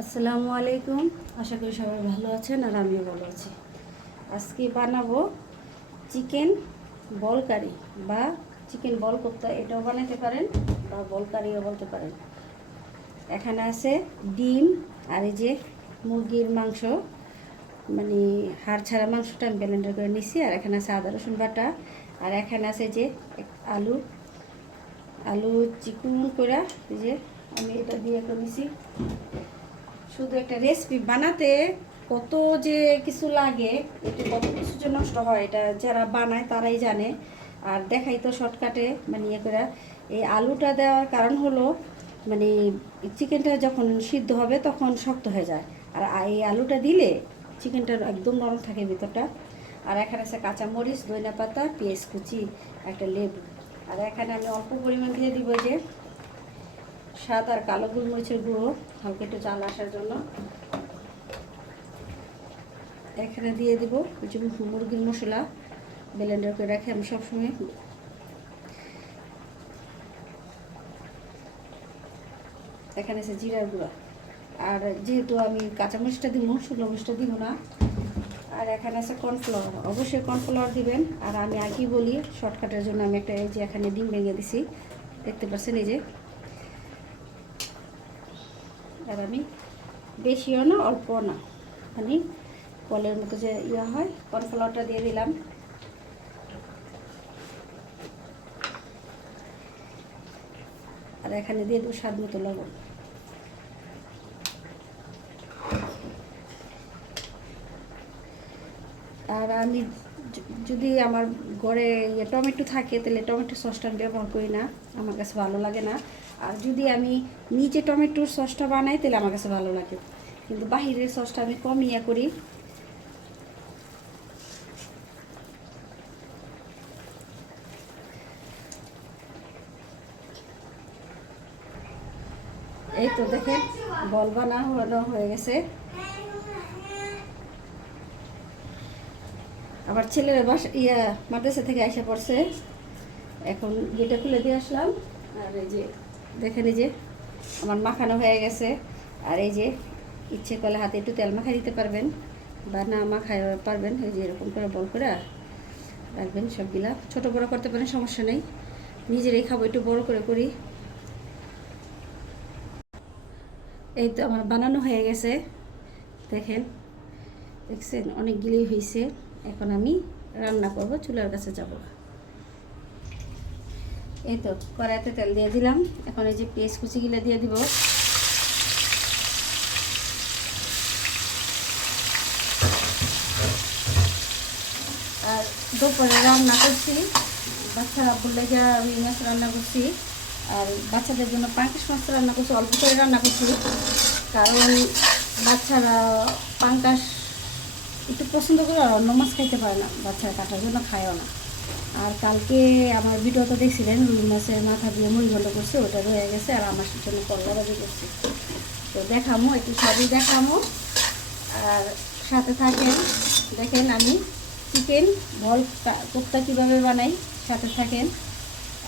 আসসালামু আলাইকুম। আশা করি সবাই ভালো আছেন আর আমিও ভালো আছি। আজকে বানাবো চিকেন বল কারি বা চিকেন বল কোপ্তা, এটাও বানাতে পারেন বা বল কারিও বলতে পারেন। এখানে আছে ডিম আর এই যে মুরগির মাংস, মানে হাড় ছাড়া মাংসটা আমি ব্লেন্ডার করে নিছি। আর এখানে আছে আদা রসুন বাটা, আর এখানে আছে যে আলু আলু চিকুন করে এই যে আমি এটা দিয়ে করে নিছি। শুধু একটা রেসিপি বানাতে কত যে কিছু লাগে, এতে কত কিছু যে নষ্ট হয় এটা যারা বানায় তারাই জানে। আর দেখাই তো শর্টকাটে মানে ইয়ে করে। এই আলুটা দেওয়ার কারণ হলো মানে চিকেনটা যখন সিদ্ধ হবে তখন শক্ত হয়ে যায়, আর এই আলুটা দিলে চিকেনটা একদম নরম থাকে ভিতরটা। আর এখানে আছে কাঁচামরিচ, ধনিয়া পাতা, পেঁয়াজ কুচি, একটা লেবু। আর এখানে আমি অল্প পরিমাণ দিয়ে দিব যে সাদা আর কালো গোলমরিচের গুঁড়ো, হালকা একটু জাল আসার জন্য। এখানে দিয়ে দিব কিছু মুরগির মশলা, ব্লেন্ডার করে রাখি আমি সবসময়। এখানে আছে জিরার গুঁড়া, আর যেহেতু আমি কাঁচামরিচটা দিব, শুকনো মরিচটা দিব না। আর এখানে আছে কর্নফ্লাওয়ার, অবশ্যই কর্নফ্লাওয়ার দিবেন। আর আমি আগেই বলি শর্টকাটের জন্য আমি একটা এই যে এখানে ডিম ভেঙে দিছি, দেখতে পাচ্ছেন এই যে। আর আমি বেশিও না অল্পও না, মানে বলের মতো যে ইয়া হয়, কর্নফ্লাওয়ারটা দিয়ে দিলাম। আর এখানে দিয়ে দেবো স্বাদ মতো লবণ। আর আমি যদি আমার ঘরে টমেটো থাকে তাহলে টমেটো সসটা আমি ব্যবহার করি না, আমার কাছে ভালো লাগে না। আর যদি আমি নিজে টমেটোর সসটা বানাই তাহলে আমার কাছে ভালো লাগে, কিন্তু বাহিরের সসটা আমি কম ইয়া করি। এই তো দেখেন বল বানানো হয়ে গেছে। আবার ছেলের বাসা মাদ্রাসা থেকে আসা পড়ছে, এখন গেটটা খুলে দিয়ে আসলাম। আর এই যে দেখেন এই যে আমার মাখানো হয়ে গেছে। আর এই যে ইচ্ছে করলে হাতে একটু তেল মাখাই দিতে পারবেন বা না মাখাই পারবেন। এই যে এরকম করে বল করে রাখবেন, সবগুলা ছোটো বড়ো করতে পারেন, সমস্যা নেই। নিজেরাই খাবো, একটু বড় করে করি। এই তো আমার বানানো হয়ে গেছে, দেখেন দেখছেন অনেকগুলি হয়েছে। এখন আমি রান্না করব, চুলার কাছে যাব। এই তো কড়াইতে তেল দিয়ে দিলাম, এখন এই যে পেঁয়াজ কুচিগুলো দিয়ে দিব। আর দুপুরে রান্না করছি, বাচ্চারা বললে যে আমি মাছ রান্না করছি, আর বাচ্চাদের জন্য পাঙ্কাশ মাছ রান্না করছি, অল্প করে রান্না করছি। কারণ বাচ্চারা পাঙ্কাশ একটু পছন্দ করে, আর অন্য মাছ খাইতে পারে না, বাচ্চারা কাটার জন্য খায়ও না। আর কালকে আমার ভিডিওতে দেখছিলেন রুই মাছের মাথা দিয়ে মুড়িঘণ্ট করছে, ওটা রয়ে গেছে। আর আমার জন্য করলা ভাজি করছি, তো দেখামো একটু সবই দেখামো। আর সাথে থাকেন, দেখেন আমি চিকেন বল কোপ্তা কীভাবে বানাই, সাথে থাকেন।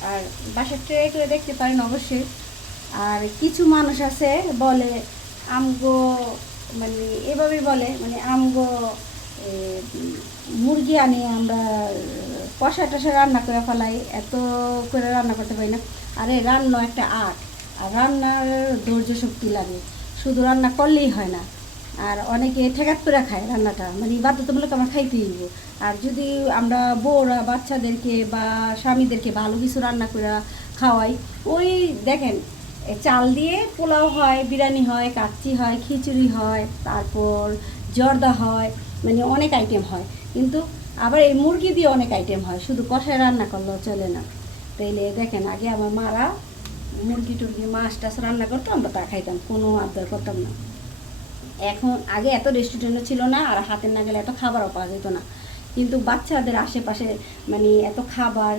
আর বাসার ট্রাই করে দেখতে পারেন অবশ্যই। আর কিছু মানুষ আছে বলে আমগো, মানে এভাবেই বলে, মানে আমগো মুরগি আনি আমরা কষা টষা রান্না করে ফেলাই, এত করে রান্না করতে পারি না। আরে রান্না একটা আর্ট, আর রান্নার ধৈর্য শক্তি লাগে, শুধু রান্না করলেই হয় না। আর অনেকে ঠেকাত করে খায় রান্নাটা, মানে বাধ্যতামূলক আমরা খাইতেই দিব। আর যদি আমরা বউরা বাচ্চাদেরকে বা স্বামীদেরকে ভালো কিছু রান্না করে খাওয়াই, ওই দেখেন চাল দিয়ে পোলাও হয়, বিরিয়ানি হয়, কাচ্চি হয়, খিচুড়ি হয়, তারপর জর্দা হয়, মানে অনেক আইটেম হয়। কিন্তু আবার এই মুরগি দিয়ে অনেক আইটেম হয়, শুধু কষায় রান্না করলেও চলে না। তাইলে দেখেন আগে আমার মারা মুরগি টুরগি মাছ টাছ রান্না করতো, আমরা তা খাইতাম, কোনো আবদার করতাম না। এখন আগে এত রেস্টুরেন্টও ছিল না, আর হাতের নাগালে এত খাবারও পাওয়া যেত না। কিন্তু বাচ্চাদের আশেপাশে মানে এত খাবার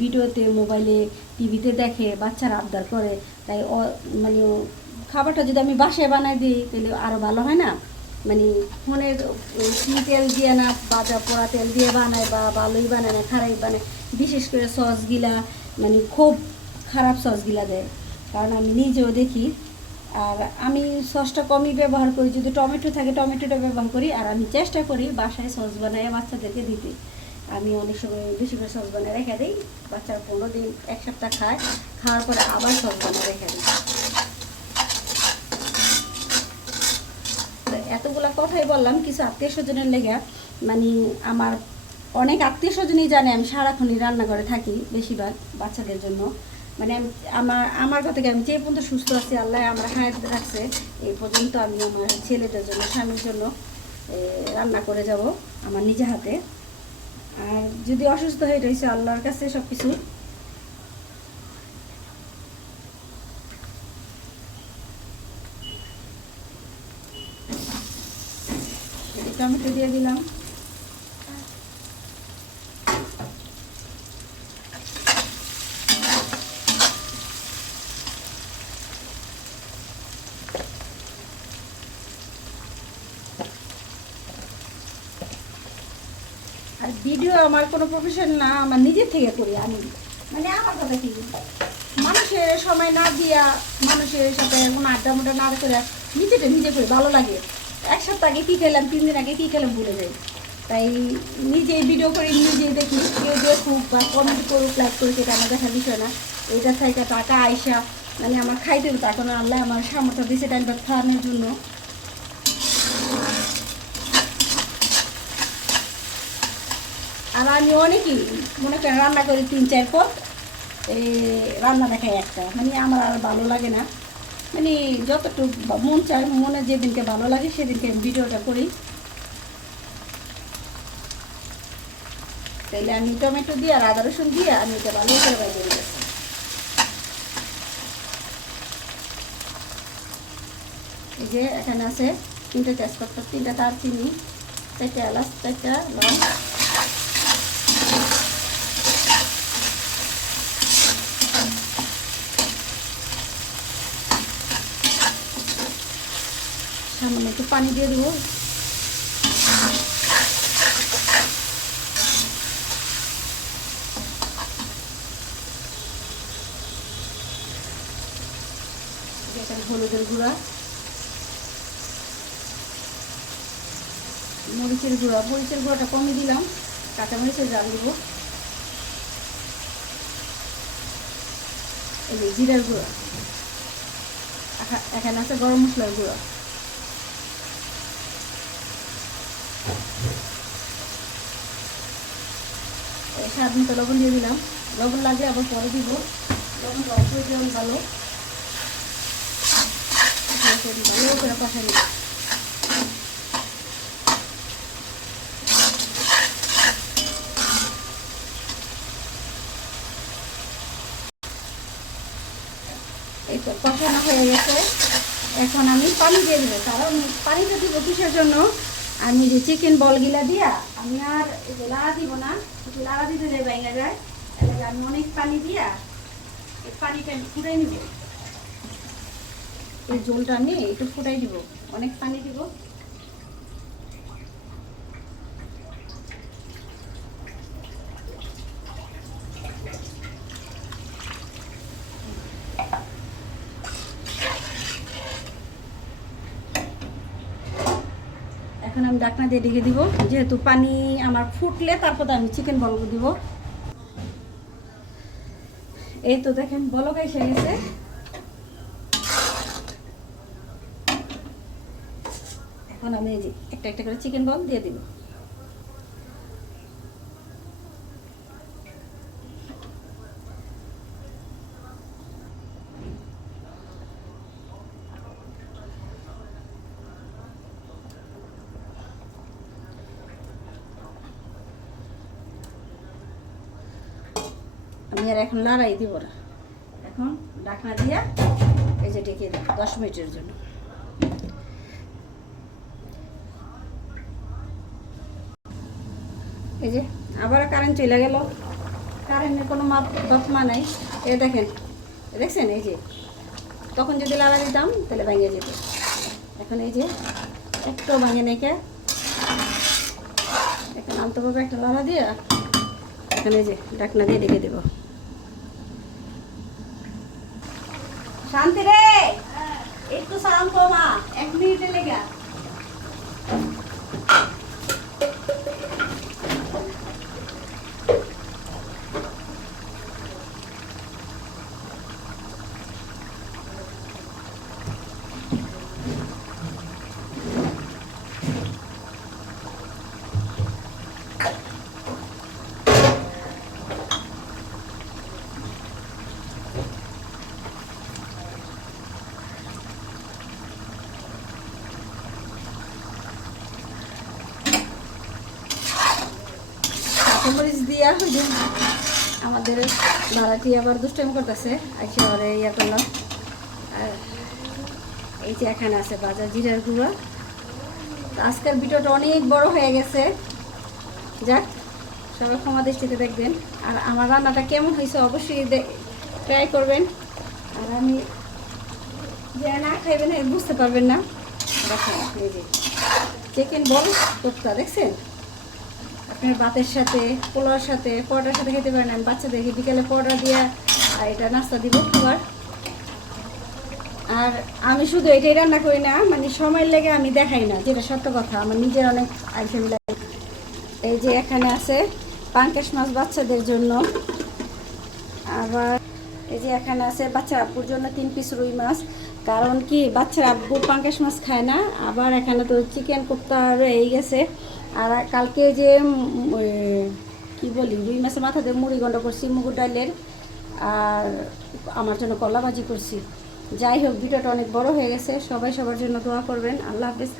ভিডিওতে, মোবাইলে, টিভিতে দেখে বাচ্চারা আবদার করে, তাই মানে খাবারটা যদি আমি বাসায় বানাই দিই তাহলে আরও ভালো হয় না। মানে ফোনের তেল দিয়ে না, বাজা পোড়া তেল দিয়ে বানায়, বা ভালোই বানায় না, খারাপই বানায়। বিশেষ করে সসগুলা মানে খুব খারাপ সসগুলা দেয়, কারণ আমি নিজেও দেখি। আর আমি সসটা কমই ব্যবহার করি, যদি টমেটো থাকে টমেটোটা ব্যবহার করি। আর আমি চেষ্টা করি বাসায় সস বানায় বাচ্চাদেরকে দিতে। আমি অনেক সময় বেশি করে সস বানিয়ে রেখে দিই, বাচ্চারা 15 দিন 1 সপ্তাহ খায়, খাওয়ার পরে আবার সস বানিয়ে রেখে দিই। এতগুলা কথাই বললাম কিছু আত্মীয় স্বজনের লেগে, মানে আমার অনেক আত্মীয় স্বজনই জানে আমি সারাক্ষণই রান্নাঘরে থাকি বেশিরভাগ বাচ্চাদের জন্য। মানে আমি আমার কথা কি, আমি যে পর্যন্ত সুস্থ আছি, আল্লাহ আমার হায়াত রাখছে, এই পর্যন্ত আমি আমার ছেলেদের জন্য স্বামীর জন্য রান্না করে যাব আমার নিজে হাতে। আর যদি অসুস্থ হয়ে রয়েছে আল্লাহর কাছে সব কিছু। টমেটো দিয়ে দিলাম, আর ভিডিও আমার কোনো প্রফেশন না, আমার নিজের থেকে করি আমি। মানে আমার কথা কি, মানুষের সময় না দিয়া, মানুষের সাথে কোনো আড্ডা মোডা না করে নিজেটা নিজে করি, ভালো লাগে। 1 সপ্তাহ আগে কী খেলাম, 3 দিন আগে কী খেলাম ভুলে যাই। তাই নিজেই ভিডিও করি, নিজেই দেখি, কেউ দেখুক বা কমেন্ট করুক, লাইক করুক, এটা আমার দেখার বিষয় না। এটা থেকে টাকা আইসা মানে আমার খাইতে তা কোনো আল্লাহ আমার সামর্থ্য দিয়েছে টাইম খাওয়ানোর জন্য। আর আমি অনেকই মনে করেন রান্না করি 3-4 পদ, এই রান্না দেখাই একটা, মানে আমার আর ভালো লাগে না। মানে যতটুকু মন চায়, মনে যেদিনকে ভালো লাগে সেদিনকে আমি ভিডিওটা করি। তাইলে আমি টমেটো দিয়ে আর আদা রসুন দিয়ে আমি এটা ভালো করে বাইরে দিয়েছি। এই যে এখানে আছে 3টে তেজপাতা, 3টা দারচিনি, 4টে এলাচ, 4টা লং, সামান্য একটু পানি দিয়ে দেবো। এখানে হলুদের গুঁড়া, মরিচের গুঁড়া, মরিচের গুঁড়াটা কমই দিলাম, কাঁচামরিচের জাল দেবো। এই যে জিরার গুঁড়া, এখানে আছে গরম মশলার গুঁড়া, স্বাদ মতো লবণ দিয়ে দিলাম। লবণ লাগলে আবার পরে দিব, লবণ অল্প দিলাম, ভালো ভালো করে কষা নিব। এই তো কষানো হয়ে গেছে, এখন আমি পানি দিয়ে দেবো। কারণ পানিটা দিব কিসের জন্য, আমি যে চিকেন বলগুলা দিয়া আমি আর লাড়া দিব না, একটু লাড়া দিতে যাই ভেঙে যায়, তাহলে আমি অনেক পানি দিয়া এই পানিটা আমি ফুটাই নিব। এই ঝোলটা আমি একটু ফুটাই দিব, অনেক পানি দিব। এখন আমি ঢাকনা দিয়ে ঢেকে দিব, যেহেতু পানি আমার ফুটলে তারপর আমি চিকেন বল দিব। এই তো দেখেন বলক এসে গেছে। এখন আমি এই যে একটা একটা করে চিকেন বল দিয়ে দিব। আমি আর এখন লড়াই দিব না, এখন ঢাকনা দিয়া এই যে ঢেকে দেব 10 মিনিটের জন্য। এই যে আবার কারেন্ট চলে গেল, কারেন্টের কোনো বাপমা নাই। এ দেখেন, দেখছেন এই যে তখন যদি লড়া দিতাম তাহলে ভেঙে যেত, এখন এই যে একটু ভাঙে নেকে, এখন আনতভাবে একটা লড়া দিয়ে এখন এই যে ঢাকনা দিয়ে ঢেকে দেব। শান্তি রে একটু সাউন্ড কমা, 1 মিনিটে লেগা। মরিচ দিয়া হইলে আমাদের ভাড়াটি আবার দুষ্টাইম করতেছে, একেবারে ইয়া করলাম। আর এই যে এখানে আছে বাজার জিরার গুঁড়া। আজকের ভিডিওটা অনেক বড় হয়ে গেছে, যাক সবাই ক্ষমা দৃষ্টিতে দেখবেন। আর আমার রান্নাটা কেমন হয়েছে অবশ্যই ট্রাই করবেন। আর আমি যে না খাইবেন বুঝতে পারবেন না। দেখেন এই যে চিকেন বল কোপ্তা দেখছেন, আপনার ভাতের সাথে, পোলাওর সাথে, পরোটার সাথে খেতে পারেন। আমি বাচ্চাদেরকে বিকেলে পরোটা দিয়ে আর এটা নাস্তা দিব খাবার। আর আমি শুধু এটাই রান্না করি না, মানে সময় লেগে আমি দেখাই না, যেটা সত্য কথা। আমার নিজের অনেক আইটেম লাগে। এই যে এখানে আছে পাঙ্কাশ মাছ বাচ্চাদের জন্য, আবার এই যে এখানে আছে বাচ্চার আব্বুর জন্য 3 পিস রুই মাছ। কারণ কি বাচ্চার আব্বু পাঙ্কাশ মাছ খায় না। আবার এখানে তো চিকেন কোপ্তা রয়ে গেছে। আর কালকে যে কি বলি রুই মাছের মাথা দিয়ে মুড়ি গন্ড করছি মুগুর ডালের, আর আমার জন্য কলা ভাজি করছি। যাই হোক ভিডিওটা অনেক বড় হয়ে গেছে, সবাই সবার জন্য দোয়া করবেন। আল্লাহ হাফেজ।